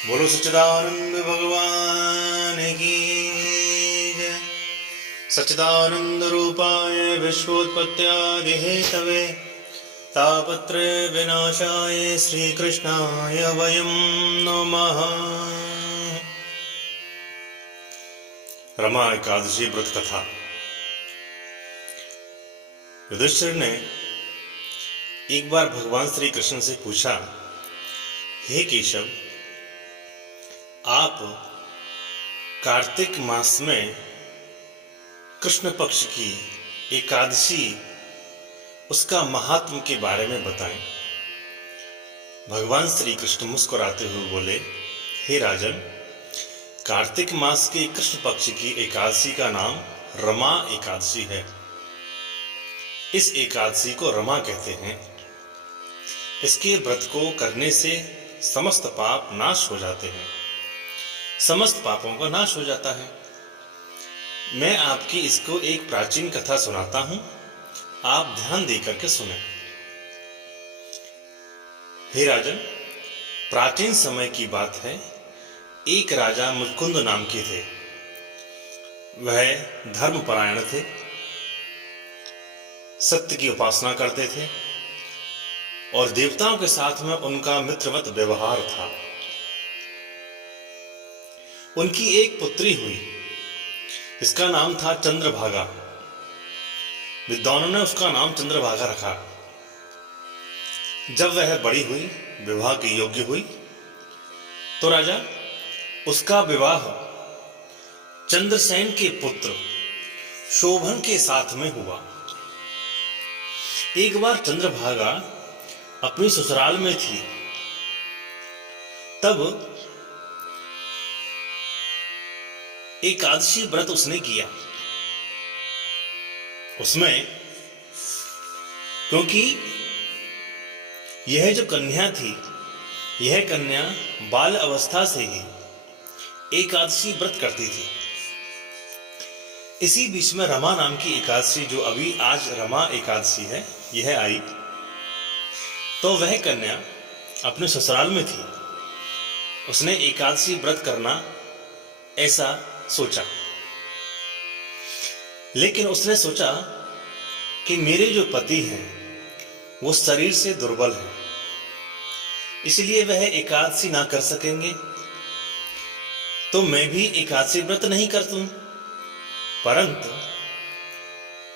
बोलो सच्चिदानंद भगवान की जय। सच्चिदानंद रूपाय विश्वोत्पत्त्यादि हेतवे तापत्रय विनाशाय श्रीकृष्णाय वयं नमः। रमा एकादशी व्रत कथा। युधिष्ठिर ने एक बार भगवान श्री कृष्ण से पूछा, हे केशव, आप कार्तिक मास में कृष्ण पक्ष की एकादशी उसका महात्म के बारे में बताएं। भगवान श्री कृष्ण मुस्कुराते हुए बोले, हे राजन, कार्तिक मास के कृष्ण पक्ष की एकादशी का नाम रमा एकादशी है। इस एकादशी को रमा कहते हैं। इसके व्रत को करने से समस्त पाप नाश हो जाते हैं, समस्त पापों का नाश हो जाता है। मैं आपकी इसको एक प्राचीन कथा सुनाता हूं, आप ध्यान देकर के सुने। हे राजन, प्राचीन समय की बात है। एक राजा मुकुंद नाम के थे। वह धर्मपरायण थे, सत्य की उपासना करते थे और देवताओं के साथ में उनका मित्रवत व्यवहार था। उनकी एक पुत्री हुई, इसका नाम था चंद्रभागा। विद्वानों ने उसका नाम चंद्रभागा रखा। जब वह बड़ी हुई, विवाह के योग्य हुई, तो राजा उसका विवाह चंद्रसेन के पुत्र शोभन के साथ में हुआ। एक बार चंद्रभागा अपनी ससुराल में थी, तब एकादशी व्रत उसने किया। उसमें क्योंकि यह जो कन्या थी, यह कन्या बाल अवस्था से ही एकादशी व्रत करती थी। इसी बीच में रमा नाम की एकादशी, जो अभी आज रमा एकादशी है, यह आई। तो वह कन्या अपने ससुराल में थी। उसने एकादशी व्रत करना ऐसा सोचा, लेकिन उसने सोचा कि मेरे जो पति हैं वो शरीर से दुर्बल हैं, इसलिए वह एकादशी ना कर सकेंगे, तो मैं भी एकादशी व्रत नहीं कर दूं। परंतु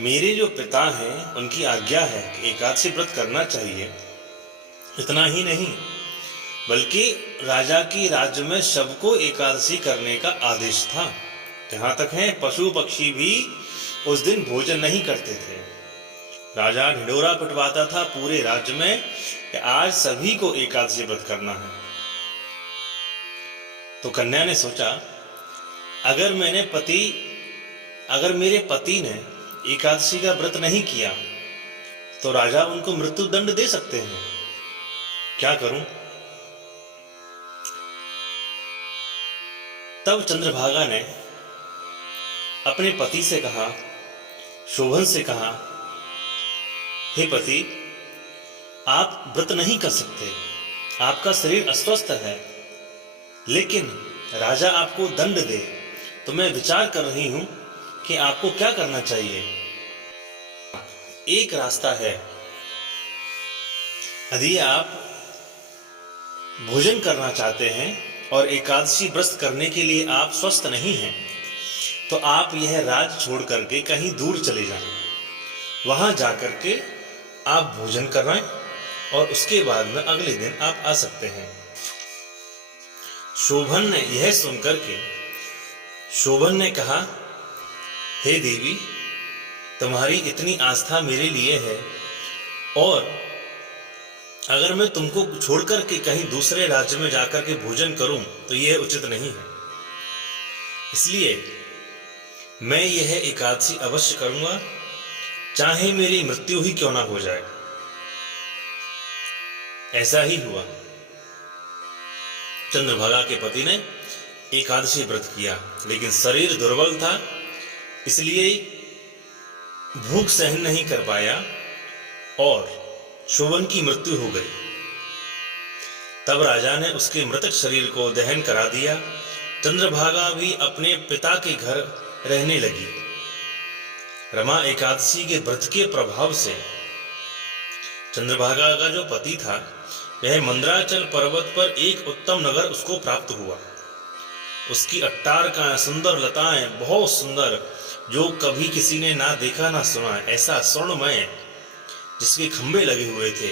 मेरे जो पिता हैं उनकी आज्ञा है कि एकादशी व्रत करना चाहिए। इतना ही नहीं, बल्कि राजा की राज्य में सबको एकादशी करने का आदेश था। जहां तक है, पशु पक्षी भी उस दिन भोजन नहीं करते थे। राजा ढिंढोरा पिटवाता था पूरे राज्य में कि आज सभी को एकादशी व्रत करना है। तो कन्या ने सोचा, अगर मेरे पति ने एकादशी का व्रत नहीं किया तो राजा उनको मृत्यु दंड दे सकते हैं। क्या करूं? तब चंद्रभागा ने अपने पति से कहा, शोभन से कहा, हे पति, आप व्रत नहीं कर सकते, आपका शरीर अस्वस्थ है, लेकिन राजा आपको दंड दे तो मैं विचार कर रही हूं कि आपको क्या करना चाहिए। एक रास्ता है, यदि आप भोजन करना चाहते हैं और एकादशी व्रत करने के लिए आप स्वस्थ नहीं हैं, तो आप यह राज छोड़ करके कहीं दूर चले जाएं। वहां जाकर के आप भोजन कराएं और उसके बाद में अगले दिन आप आ सकते हैं। शोभन ने यह सुनकर के शोभन ने कहा, हे देवी, तुम्हारी इतनी आस्था मेरे लिए है और अगर मैं तुमको छोड़कर के कहीं दूसरे राज्य में जाकर के भोजन करूं तो यह उचित नहीं है। इसलिए मैं यह एकादशी अवश्य करूंगा, चाहे मेरी मृत्यु ही क्यों ना हो जाए। ऐसा ही हुआ। चंद्रभागा के पति ने एकादशी व्रत किया, लेकिन शरीर दुर्बल था, इसलिए भूख सहन नहीं कर पाया और शोभन की मृत्यु हो गई। तब राजा ने उसके मृतक शरीर को दहन करा दिया। चंद्रभागा भी अपने पिता के घर रहने लगी। रमा एकादशी के व्रत के प्रभाव से चंद्रभागा का जो पति था वह मंदराचल पर्वत पर एक उत्तम नगर उसको प्राप्त हुआ। उसकी अट्टारकाएं, सुंदर लताएं, बहुत सुंदर, जो कभी किसी ने ना देखा ना सुना, ऐसा स्वर्णमय जिसके खंभे लगे हुए थे,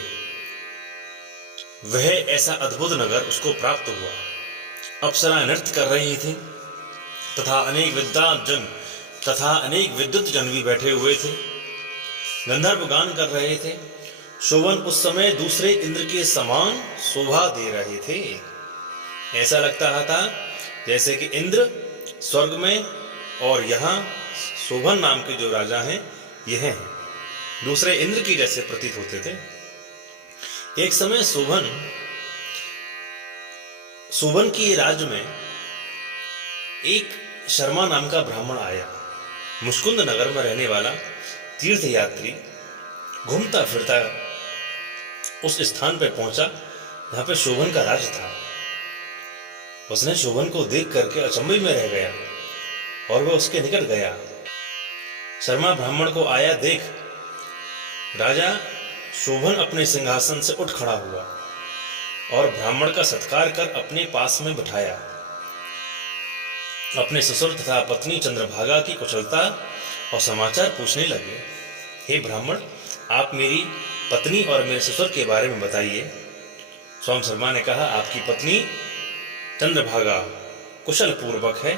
वह ऐसा अद्भुत नगर उसको प्राप्त हुआ। अप्सराएं नृत्य कर रही थी तथा अनेक विद्वान तथा अनेक विद्युत जन भी बैठे हुए थे। गंधर्व गान कर रहे थे। शोभन उस समय दूसरे इंद्र के समान शोभा दे रहे थे। ऐसा लगता था जैसे कि इंद्र स्वर्ग में और यहाँ शोभन नाम के जो राजा हैं यह हैं, दूसरे इंद्र की जैसे प्रतीत होते थे। एक समय शोभन की राज्य में एक शर्मा नाम का ब्राह्मण आया। मुष्कुंद नगर में रहने वाला तीर्थ यात्री घूमता फिरता उस स्थान पर पहुंचा जहां पे शोभन का राज्य था। उसने शोभन को देख करके अचंभे में रह गया और वह उसके निकट गया। शर्मा ब्राह्मण को आया देख राजा शोभन अपने सिंहासन से उठ खड़ा हुआ और ब्राह्मण का सत्कार कर अपने पास में बिठाया। अपने ससुर तथा पत्नी चंद्रभागा की कुशलता और समाचार पूछने लगे। हे ब्राह्मण, आप मेरी पत्नी और मेरे ससुर के बारे में बताइए। स्वामी शर्मा ने कहा, आपकी पत्नी चंद्रभागा कुशल पूर्वक है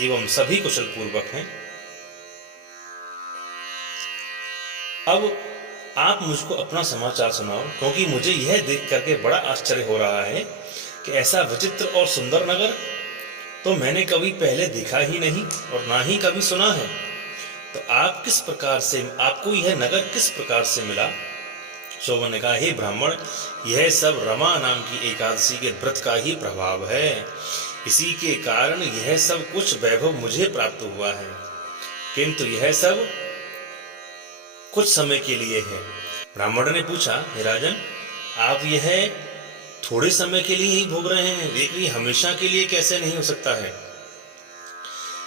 एवं सभी कुशल पूर्वक हैं। अब आप मुझको अपना समाचार सुनाओ, क्योंकि मुझे यह देख करके बड़ा आश्चर्य हो रहा है कि ऐसा विचित्र और सुंदर नगर तो मैंने कभी पहले देखा ही नहीं और ना ही कभी सुना है। तो आप किस प्रकार से, आपको यह नगर किस प्रकार से मिला? शोभन ने कहा, हे ब्राह्मण, यह सब रमा नाम की एकादशी के व्रत का ही प्रभाव है। इसी के कारण यह सब कुछ वैभव मुझे प्राप्त हुआ है, किंतु यह सब कुछ समय के लिए है। ब्राह्मण ने पूछा, हे राजन, आप यह थोड़े समय के लिए ही भोग रहे हैं, लेकिन हमेशा के लिए कैसे नहीं हो सकता है?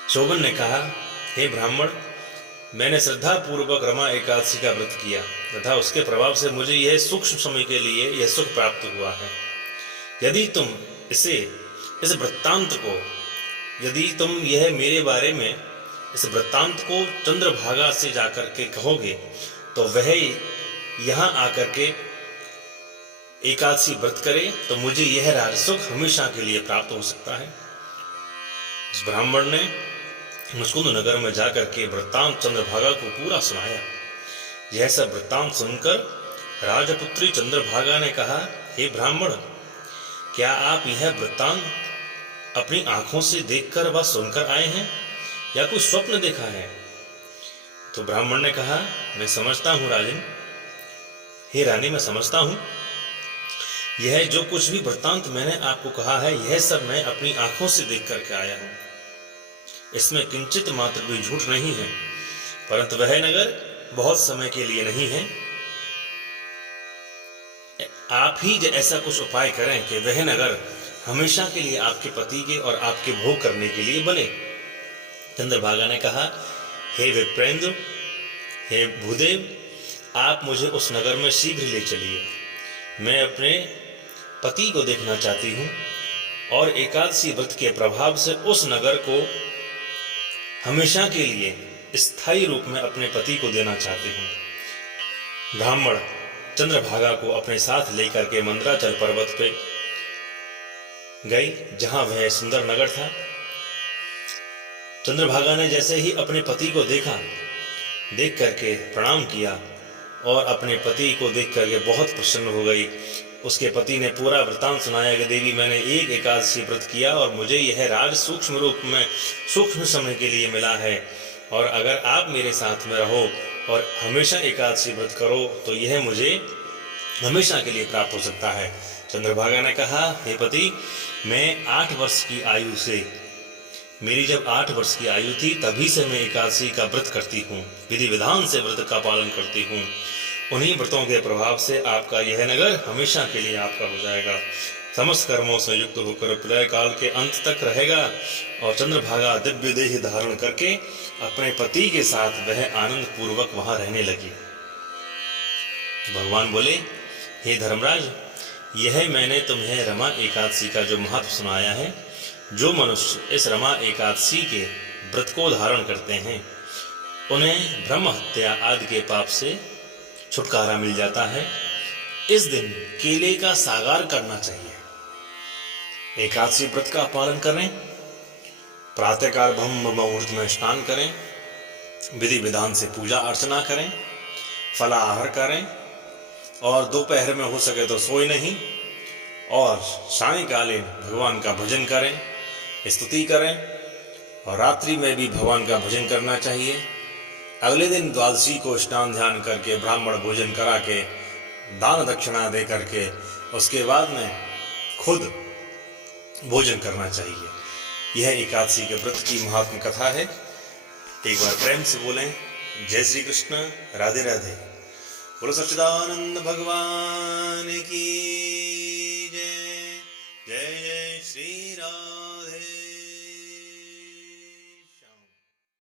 शोभन ने कहा, हे ब्राह्मण, मैंने श्रद्धा पूर्वक रमा एकादशी का व्रत किया तथा उसके प्रभाव से मुझे यह सूक्ष्म समय के लिए यह सुख प्राप्त हुआ है। यदि तुम इस वृत्तांत को, यदि तुम यह मेरे बारे में इस वृत्तांत को चंद्रभागा से जाकर के कहोगे तो वह यहाँ आकर के एकादशी व्रत करे तो मुझे यह राज सुख हमेशा के लिए प्राप्त हो सकता है। इस ब्राह्मण ने मुष्कुंद नगर में जाकर के वृत्तांत चंद्रभागा को पूरा सुनाया। यह सब वृत्तांत सुनकर राजपुत्री चंद्रभागा ने कहा, हे ब्राह्मण, क्या आप यह वृत्तांत अपनी आंखों से देखकर व सुनकर आए हैं या कोई स्वप्न देखा है? तो ब्राह्मण ने कहा, मैं समझता हूं राजन, हे रानी, मैं समझता हूं यह जो कुछ भी वृत्तांत मैंने आपको कहा है यह सब मैं अपनी आंखों से देख करके आया हूं। इसमें किंचित मात्र भी झूठ नहीं है, परंतु वह नगर बहुत समय के लिए नहीं है। आप ही ऐसा कुछ उपाय करें कि वह नगर हमेशा के लिए आपके पति के और आपके भोग करने के लिए बने। चंद्रभागा ने कहा, हे विप्रेंद्र, हे भूदेव, आप मुझे उस नगर में शीघ्र ले चलिए। मैं अपने पति को देखना चाहती हूँ और एकादशी व्रत के प्रभाव से उस नगर को हमेशा के लिए स्थायी रूप में अपने पति को देना चाहती हूँ। ब्राह्मण चंद्रभागा को अपने साथ लेकर के मंदराचल पर्वत पे गई, जहां वह सुंदर नगर था। चंद्रभागा ने जैसे ही अपने पति को देखा, देख करके प्रणाम किया और अपने पति को देख करके बहुत प्रसन्न हो गई। उसके पति ने पूरा वृत्तांत सुनाया कि देवी, मैंने एक एकादशी व्रत किया और मुझे यह राज सूक्ष्म रूप में सूक्ष्म समय के लिए मिला है, और अगर आप मेरे साथ में रहो और हमेशा एकादशी व्रत करो तो यह मुझे हमेशा के लिए प्राप्त हो सकता है। चंद्रभागा ने कहा, हे पति, मैं 8 वर्ष की आयु से, मेरी जब 8 वर्ष की आयु थी तभी से मैं एकादशी का व्रत करती हूँ, विधि विधान से व्रत का पालन करती हूँ। उन्हीं व्रतों के प्रभाव से आपका यह नगर हमेशा के लिए आपका हो जाएगा। समस्त कर्मों से युक्त होकर प्रलय काल के अंत तक रहेगा और चंद्रभागा दिव्य देह धारण करके अपने पति के साथ वह आनंद पूर्वक वहां रहने लगी। तो भगवान बोले, हे धर्मराज, यह मैंने तुम्हें रमा एकादशी का जो महत्व सुनाया है। जो मनुष्य इस रमा एकादशी के व्रत को धारण करते हैं उन्हें ब्रह्म हत्या आदि के पाप से छुटकारा मिल जाता है। इस दिन केले का सागार करना चाहिए। एकादशी व्रत का पालन करें, प्रातःकाल ब्रह्म मुहूर्त में स्नान करें, विधि विधान से पूजा अर्चना करें, फलाहार करें और दोपहर में हो सके तो सोए नहीं और सायंकालीन भगवान का भजन करें, स्तुति करें और रात्रि में भी भगवान का भजन करना चाहिए। अगले दिन द्वादशी को स्नान ध्यान करके ब्राह्मण भोजन करा के दान दक्षिणा दे करके उसके बाद में खुद भोजन करना चाहिए। यह एकादशी के व्रत की महात्म कथा है। एक बार प्रेम से बोलें, जय श्री कृष्ण, राधे राधे। बोलो सच्चिदानंद भगवान की जय। जय जय श्री राम।